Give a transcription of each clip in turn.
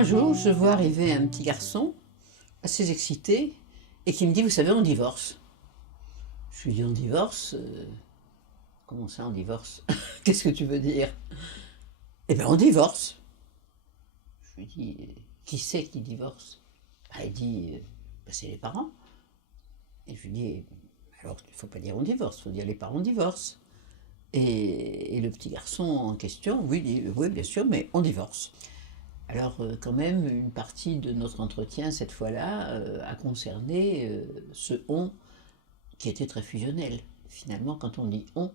un jour, je vois arriver un petit garçon, assez excité, et qui me dit, vous savez, on divorce. Je lui dis, on divorce? Comment ça, on divorce? Qu'est-ce que tu veux dire? Eh bien, on divorce. Je lui dis, qui c'est qui divorce? Il dit, ben, c'est les parents. Et je lui dis, alors, il ne faut pas dire on divorce, il faut dire les parents divorcent. Et le petit garçon en question, oui, dit, oui, bien sûr, mais on divorce. Alors, quand même, une partie de notre entretien, cette fois-là, a concerné ce on qui était très fusionnel. Finalement, quand on dit on,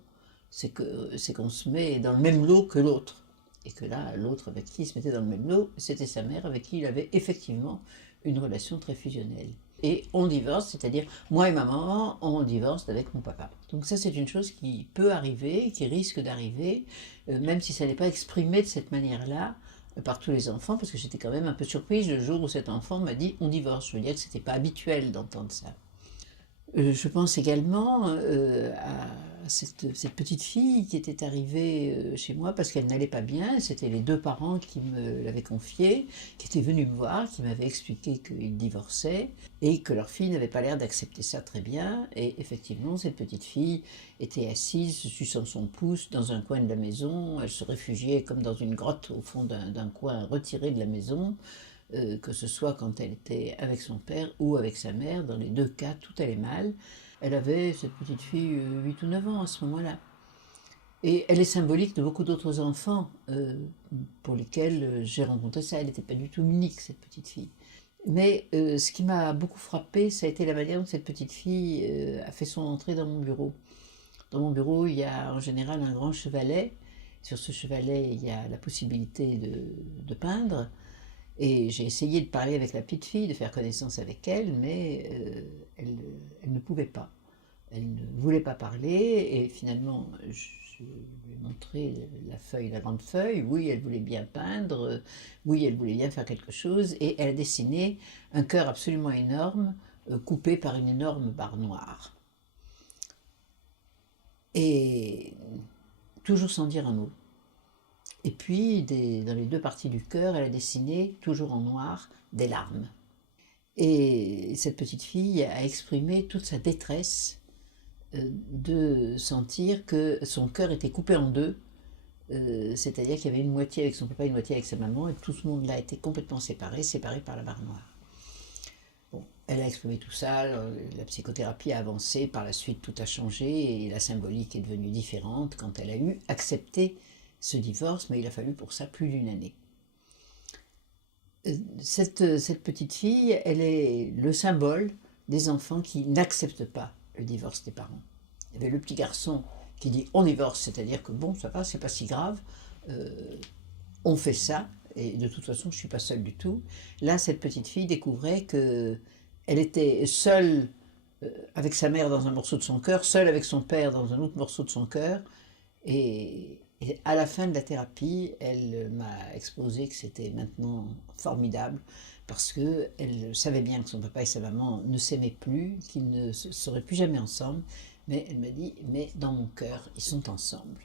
c'est qu'on se met dans le même lot que l'autre. Et que là, l'autre avec qui il se mettait dans le même lot, c'était sa mère avec qui il avait effectivement une relation très fusionnelle. Et on divorce, c'est-à-dire moi et ma maman, on divorce avec mon papa. Donc ça, c'est une chose qui peut arriver, qui risque d'arriver, même si ça n'est pas exprimé de cette manière-là par tous les enfants, parce que j'étais quand même un peu surprise le jour où cet enfant m'a dit on divorce. Je veux dire que c'était pas habituel d'entendre ça. Je pense également à cette petite fille qui était arrivée chez moi parce qu'elle n'allait pas bien. C'était les deux parents qui me l'avaient confiée, qui étaient venus me voir, qui m'avaient expliqué qu'ils divorçaient et que leur fille n'avait pas l'air d'accepter ça très bien. Et effectivement, cette petite fille était assise, se suçant son pouce dans un coin de la maison. Elle se réfugiait comme dans une grotte au fond d'un coin retiré de la maison. Que ce soit quand elle était avec son père ou avec sa mère, dans les deux cas, tout allait mal. Elle avait, cette petite fille, 8 ou 9 ans à ce moment-là. Et elle est symbolique de beaucoup d'autres enfants pour lesquels j'ai rencontré ça. Elle n'était pas du tout unique, cette petite fille. Mais ce qui m'a beaucoup frappé, ça a été la manière dont cette petite fille a fait son entrée dans mon bureau. Dans mon bureau, il y a en général un grand chevalet. Sur ce chevalet, il y a la possibilité de peindre. Et j'ai essayé de parler avec la petite fille, de faire connaissance avec elle, mais elle ne pouvait pas. Elle ne voulait pas parler, et finalement, je lui ai montré la feuille, la grande feuille. Oui, elle voulait bien peindre, oui, elle voulait bien faire quelque chose, et elle a dessiné un cœur absolument énorme, coupé par une énorme barre noire. Et toujours sans dire un mot. Et puis, dans les deux parties du cœur, elle a dessiné, toujours en noir, des larmes. Et cette petite fille a exprimé toute sa détresse de sentir que son cœur était coupé en deux, c'est-à-dire qu'il y avait une moitié avec son papa et une moitié avec sa maman, et tout ce monde-là était complètement séparé par la barre noire. Bon, elle a exprimé tout ça, la psychothérapie a avancé, par la suite tout a changé, et la symbolique est devenue différente quand elle a eu accepté ce divorce, mais il a fallu pour ça plus d'une année. Cette petite fille, elle est le symbole des enfants qui n'acceptent pas le divorce des parents. Il y avait le petit garçon qui dit on divorce, c'est-à-dire que bon, ça va, c'est pas si grave, on fait ça, et de toute façon, je suis pas seule du tout. Là, cette petite fille découvrait que elle était seule avec sa mère dans un morceau de son cœur, seule avec son père dans un autre morceau de son cœur, et à la fin de la thérapie, elle m'a exposé que c'était maintenant formidable parce qu'elle savait bien que son papa et sa maman ne s'aimaient plus, qu'ils ne seraient plus jamais ensemble, mais elle m'a dit, mais dans mon cœur, ils sont ensemble.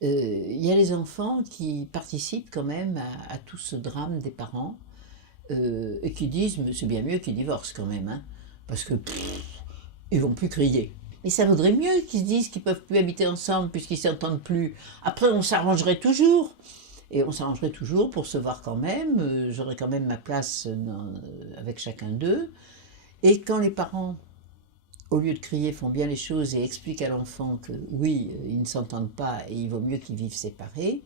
Il y a les enfants qui participent quand même à tout ce drame des parents et qui disent, mais c'est bien mieux qu'ils divorcent quand même, hein, parce que ils vont plus crier. Mais ça vaudrait mieux qu'ils se disent qu'ils ne peuvent plus habiter ensemble puisqu'ils ne s'entendent plus. Après, on s'arrangerait toujours. Et on s'arrangerait toujours pour se voir quand même. J'aurais quand même ma place avec chacun d'eux. Et quand les parents, au lieu de crier, font bien les choses et expliquent à l'enfant que oui, ils ne s'entendent pas et il vaut mieux qu'ils vivent séparés,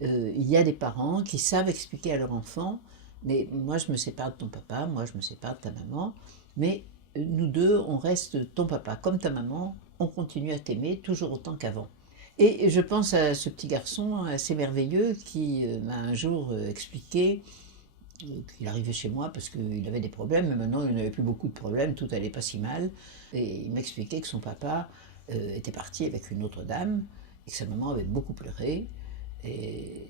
il y a des parents qui savent expliquer à leur enfant, mais moi je me sépare de ton papa, moi je me sépare de ta maman, mais nous deux, on reste ton papa comme ta maman, on continue à t'aimer toujours autant qu'avant. Et je pense à ce petit garçon assez merveilleux qui m'a un jour expliqué qu'il arrivait chez moi parce qu'il avait des problèmes, mais maintenant il n'avait plus beaucoup de problèmes, tout allait pas si mal. Et il m'expliquait que son papa était parti avec une autre dame et que sa maman avait beaucoup pleuré. Et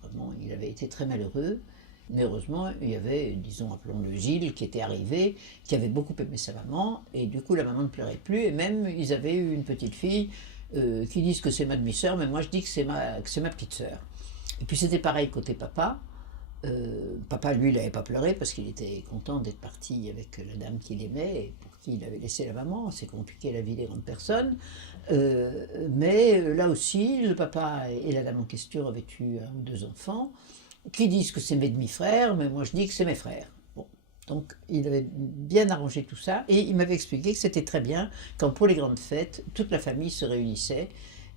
vraiment, il avait été très malheureux. Mais heureusement, il y avait, disons, appelons-le Gilles, qui était arrivé, qui avait beaucoup aimé sa maman, et du coup, la maman ne pleurait plus, et même, ils avaient eu une petite fille qui disent que c'est ma demi-sœur, mais moi je dis que c'est ma petite sœur. Et puis c'était pareil côté papa, Papa, lui, il n'avait pas pleuré parce qu'il était content d'être parti avec la dame qu'il aimait et pour qui il avait laissé la maman. C'est compliqué la vie des grandes personnes. Mais là aussi, le papa et la dame en question avaient eu un ou deux enfants qui disent que c'est mes demi-frères, mais moi je dis que c'est mes frères. Bon. Donc il avait bien arrangé tout ça et il m'avait expliqué que c'était très bien quand pour les grandes fêtes, toute la famille se réunissait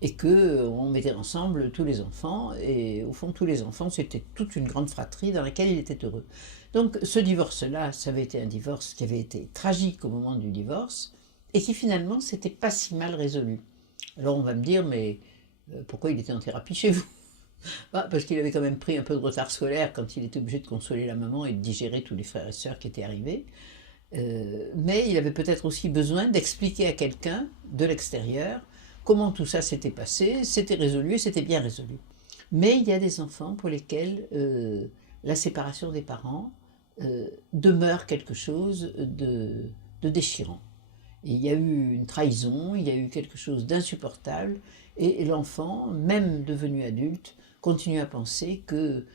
et qu'on mettait ensemble tous les enfants, et au fond tous les enfants c'était toute une grande fratrie dans laquelle il était heureux. Donc ce divorce-là, ça avait été un divorce qui avait été tragique au moment du divorce, et qui finalement s'était pas si mal résolu. Alors on va me dire, mais pourquoi il était en thérapie chez vous? Bah, parce qu'il avait quand même pris un peu de retard scolaire quand il était obligé de consoler la maman et de digérer tous les frères et sœurs qui étaient arrivés. Mais il avait peut-être aussi besoin d'expliquer à quelqu'un de l'extérieur comment tout ça s'était passé, c'était résolu et c'était bien résolu. Mais il y a des enfants pour lesquels la séparation des parents demeure quelque chose de déchirant. Et il y a eu une trahison, il y a eu quelque chose d'insupportable, et l'enfant, même devenu adulte, continue à penser que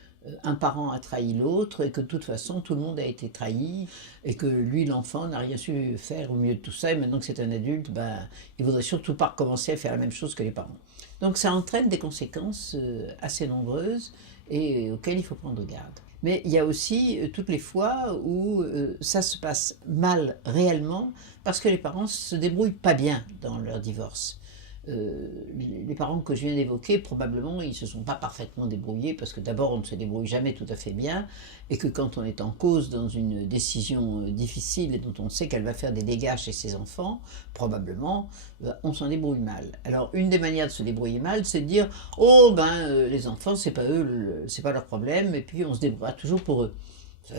un parent a trahi l'autre et que de toute façon tout le monde a été trahi et que lui, l'enfant, n'a rien su faire au milieu de tout ça, et maintenant que c'est un adulte, ben, il voudrait surtout pas recommencer à faire la même chose que les parents. Donc ça entraîne des conséquences assez nombreuses et auxquelles il faut prendre garde. Mais il y a aussi toutes les fois où ça se passe mal réellement parce que les parents se débrouillent pas bien dans leur divorce. Les parents que je viens d'évoquer, probablement, ils ne se sont pas parfaitement débrouillés parce que d'abord, on ne se débrouille jamais tout à fait bien et que quand on est en cause dans une décision difficile et dont on sait qu'elle va faire des dégâts chez ses enfants, probablement, on s'en débrouille mal. Alors, une des manières de se débrouiller mal, c'est de dire « Oh, ben, les enfants, c'est pas eux, c'est pas leur problème, et puis on se débrouillera toujours pour eux. »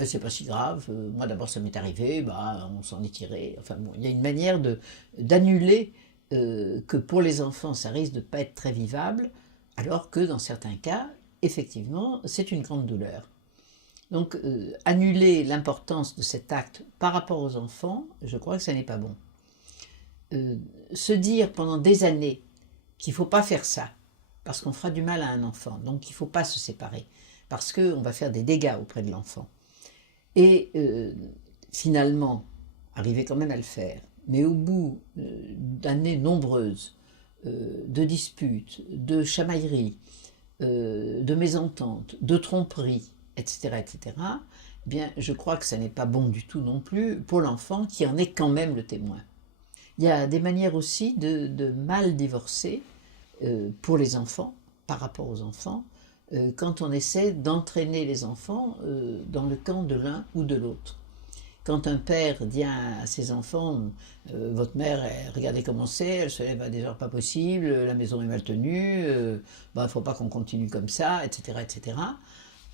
C'est pas si grave, moi d'abord ça m'est arrivé, bah, on s'en est tiré. Enfin bon, il y a une manière d'annuler que pour les enfants ça risque de ne pas être très vivable, alors que dans certains cas, effectivement, c'est une grande douleur. Donc annuler l'importance de cet acte par rapport aux enfants, je crois que ça n'est pas bon. Se dire pendant des années qu'il ne faut pas faire ça, parce qu'on fera du mal à un enfant, donc il ne faut pas se séparer, parce qu'on va faire des dégâts auprès de l'enfant. Et finalement, arriver quand même à le faire, mais au bout d'années nombreuses, de disputes, de chamailleries, de mésententes, de tromperies, etc., etc., eh bien, je crois que ça n'est pas bon du tout non plus pour l'enfant qui en est quand même le témoin. Il y a des manières aussi de mal divorcer pour les enfants, par rapport aux enfants, quand on essaie d'entraîner les enfants dans le camp de l'un ou de l'autre. Quand un père dit à ses enfants « Votre mère, regardez comment c'est, elle se lève à des heures pas possibles, la maison est mal tenue, il ne faut pas qu'on continue comme ça, etc. etc. »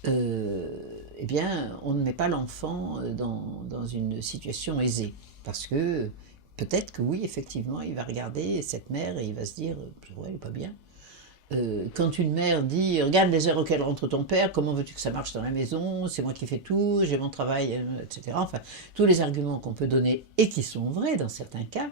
Eh bien, on ne met pas l'enfant dans une situation aisée. Parce que peut-être que oui, effectivement, il va regarder cette mère et il va se dire « Ouais, elle n'est pas bien. » Quand une mère dit « Regarde les heures auxquelles rentre ton père, comment veux-tu que ça marche dans la maison, c'est moi qui fais tout, j'ai mon travail, etc. » Enfin, tous les arguments qu'on peut donner et qui sont vrais dans certains cas,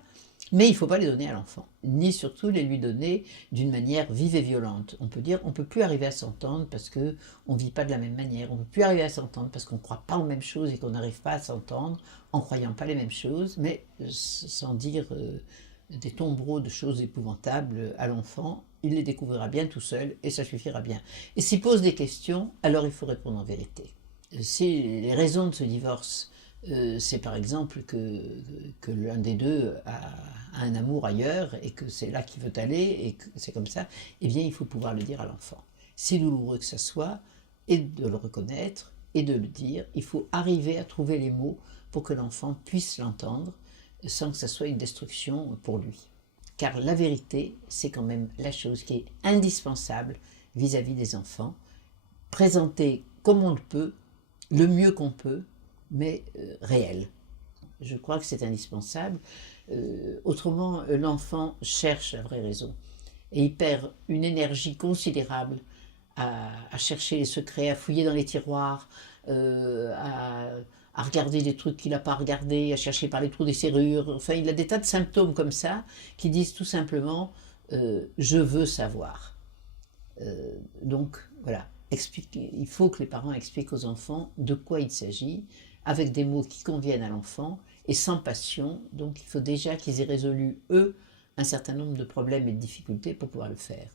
mais il ne faut pas les donner à l'enfant, ni surtout les lui donner d'une manière vive et violente. On peut dire on ne peut plus arriver à s'entendre parce qu'on ne vit pas de la même manière, on ne peut plus arriver à s'entendre parce qu'on ne croit pas aux mêmes choses et qu'on n'arrive pas à s'entendre en ne croyant pas les mêmes choses, mais sans dire des tombereaux de choses épouvantables à l'enfant. Il les découvrira bien tout seul et ça suffira bien. Et s'il pose des questions, alors il faut répondre en vérité. Si les raisons de ce divorce, c'est par exemple que l'un des deux a un amour ailleurs et que c'est là qu'il veut aller et que c'est comme ça, eh bien il faut pouvoir le dire à l'enfant. Si douloureux que ça soit, et de le reconnaître et de le dire, il faut arriver à trouver les mots pour que l'enfant puisse l'entendre sans que ça soit une destruction pour lui. Car la vérité, c'est quand même la chose qui est indispensable vis-à-vis des enfants, présentée comme on le peut, le mieux qu'on peut, mais réelle. Je crois que c'est indispensable. Autrement, l'enfant cherche la vraie raison. Et il perd une énergie considérable à chercher les secrets, à fouiller dans les tiroirs, à regarder des trucs qu'il n'a pas regardés, à chercher par les trous des serrures. Enfin, il a des tas de symptômes comme ça qui disent tout simplement « je veux savoir ». Donc, voilà. il faut que les parents expliquent aux enfants de quoi il s'agit, avec des mots qui conviennent à l'enfant et sans passion. Donc il faut déjà qu'ils aient résolu, eux, un certain nombre de problèmes et de difficultés pour pouvoir le faire.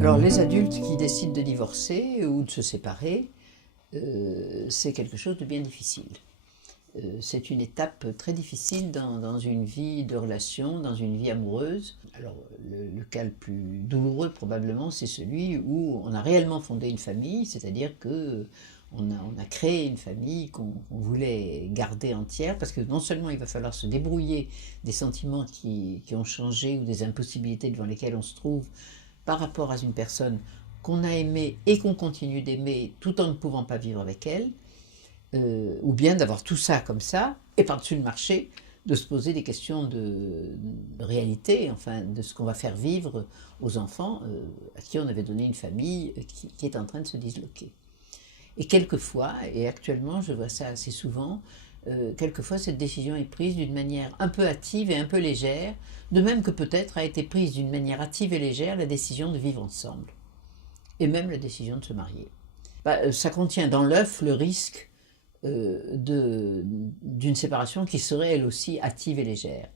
Alors les adultes qui décident de divorcer ou de se séparer, c'est quelque chose de bien difficile. C'est une étape très difficile dans une vie de relation, dans une vie amoureuse. Alors le cas le plus douloureux probablement, c'est celui où on a réellement fondé une famille, c'est-à-dire que on a créé une famille qu'on voulait garder entière, parce que non seulement il va falloir se débrouiller des sentiments qui ont changé ou des impossibilités devant lesquelles on se trouve par rapport à une personne qu'on a aimée et qu'on continue d'aimer tout en ne pouvant pas vivre avec elle, ou bien d'avoir tout ça comme ça, et par-dessus le marché, de se poser des questions de réalité, enfin de ce qu'on va faire vivre aux enfants à qui on avait donné une famille qui est en train de se disloquer. Et quelquefois, et actuellement je vois ça assez souvent, quelquefois cette décision est prise d'une manière un peu hâtive et un peu légère, de même que peut-être a été prise d'une manière hâtive et légère la décision de vivre ensemble, et même la décision de se marier. Ça contient dans l'œuf le risque d'une séparation qui serait elle aussi hâtive et légère.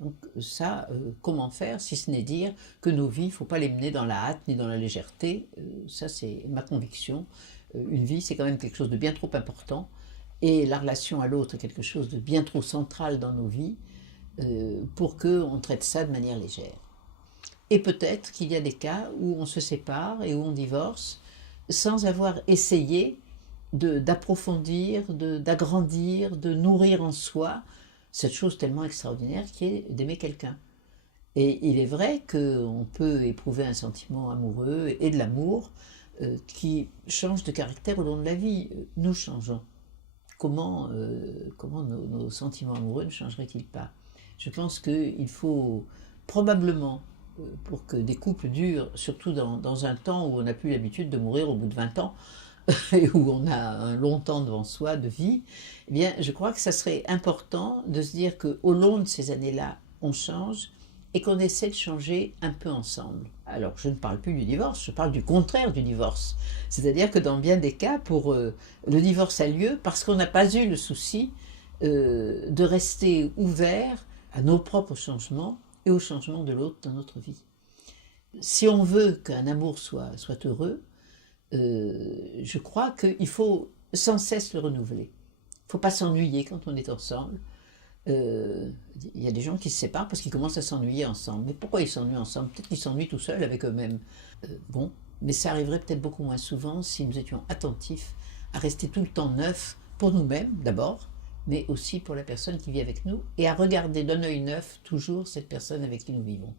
Donc ça, comment faire si ce n'est dire que nos vies, il ne faut pas les mener dans la hâte ni dans la légèreté. Ça c'est ma conviction. Une vie c'est quand même quelque chose de bien trop important et la relation à l'autre est quelque chose de bien trop central dans nos vies pour qu'on traite ça de manière légère. Et peut-être qu'il y a des cas où on se sépare et où on divorce sans avoir essayé d'approfondir, d'agrandir, de nourrir en soi cette chose tellement extraordinaire qui est d'aimer quelqu'un. Et il est vrai qu'on peut éprouver un sentiment amoureux et de l'amour qui change de caractère au long de la vie. Nous changeons. Comment nos sentiments amoureux ne changeraient-ils pas? Je pense qu'il faut probablement, pour que des couples durent, surtout dans un temps où on n'a plus l'habitude de mourir au bout de 20 ans, et où on a un long temps devant soi de vie, eh bien, je crois que ça serait important de se dire qu'au long de ces années-là, on change et qu'on essaie de changer un peu ensemble. Alors, je ne parle plus du divorce, je parle du contraire du divorce. C'est-à-dire que dans bien des cas, le divorce a lieu parce qu'on n'a pas eu le souci de rester ouvert à nos propres changements et au changement de l'autre dans notre vie. Si on veut qu'un amour soit heureux, je crois qu'il faut sans cesse le renouveler. Il ne faut pas s'ennuyer quand on est ensemble. Il y a des gens qui se séparent parce qu'ils commencent à s'ennuyer ensemble. Mais pourquoi ils s'ennuient ensemble? Peut-être qu'ils s'ennuient tout seuls avec eux-mêmes. Bon, mais ça arriverait peut-être beaucoup moins souvent si nous étions attentifs à rester tout le temps neufs pour nous-mêmes d'abord, mais aussi pour la personne qui vit avec nous, et à regarder d'un œil neuf toujours cette personne avec qui nous vivons.